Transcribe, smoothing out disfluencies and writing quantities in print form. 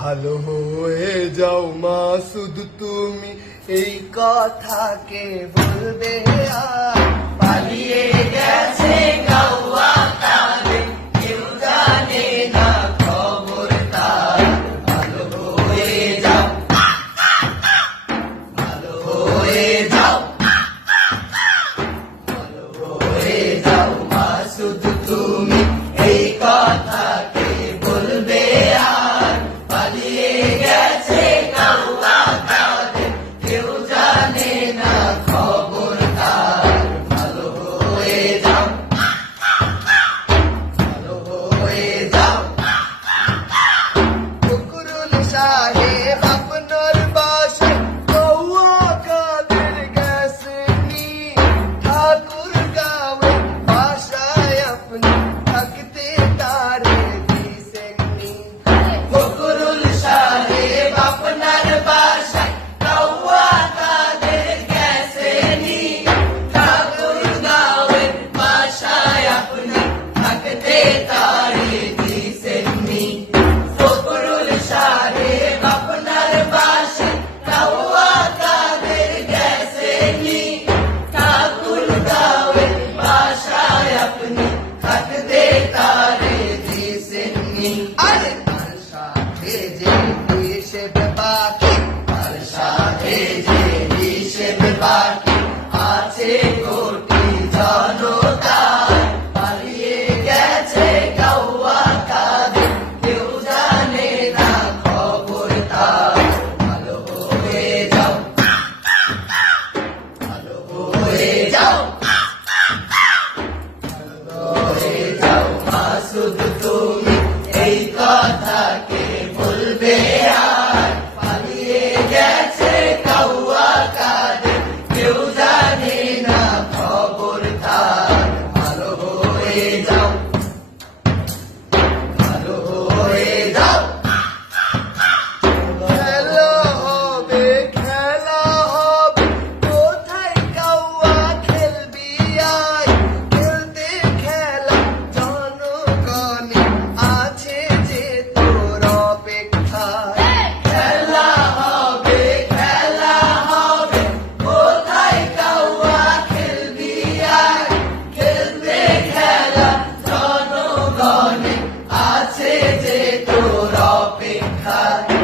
ভালো হয়ে যাও মাসুদ তুমি, এই কথা কে বলবে আর? পালিয়ে গেছে গাওয়া তারে, কেউ জানে না খবর তার। ভালো হয়ে যাও, ভালো হয়ে যাও, ভালো হয়ে যাও মাসুদ তুমি, এই কথা কে বলবে আর? পালিয়ে গেছে গাওয়া তারে, কেউ জানে না খবর তার। ভালো হয়ে যাও, ভালো হয়ে যাও। ফকরুল সাহেব আপনার বাসায় কৌয়া কাদের গেছেনি, ঠাকুর গাঁওয়ে বাসায় আপনি থাকতে তারে দিছেননি। ফকরুল সাহেব আপনার বাসায় কৌয়া কাদের গেছেনি, ঠাকুর গাঁওয়ে বাসায় আপনি থাকতে তারে দিছেননি। ফকরুল সাহেব আপনার বাসায় কৌয়া কাদের গেছেনি, ঠাকুর গাঁওয়ে বাসায় আপনি থাকতে তারে দিছেননি। আরে তার সাথে যে হিসেব বাকি, তার সাথে যে হিসেব বাকি আছে কোটি জনতার। পালিয়ে গেছে গাওয়া কাদের, কেউ জানে না খবর তার। ভালো হয়ে যাও, ভালো হয়ে যাও, ভালো হয়ে যাও মাসুদ তুমি, এই কথা কে বলবে আর? পালিয়ে গেছে গাওয়া কাদের, কেউ জানে না খবর তার। ভালো হয়ে যাও, ভালো হয়ে যাও। খেলা হবে, খেলা হবে, কোথায় গাওয়া খেলবি আয়? খেলতে খেলা জনগণে আছে যে তোর অপেক্ষায়। খেলা হবে, খেলা হবে, কোথায় গাওয়া খেলবি আয়? খেলতে খেলা জনগণে আছে যে তোর অপেক্ষায়।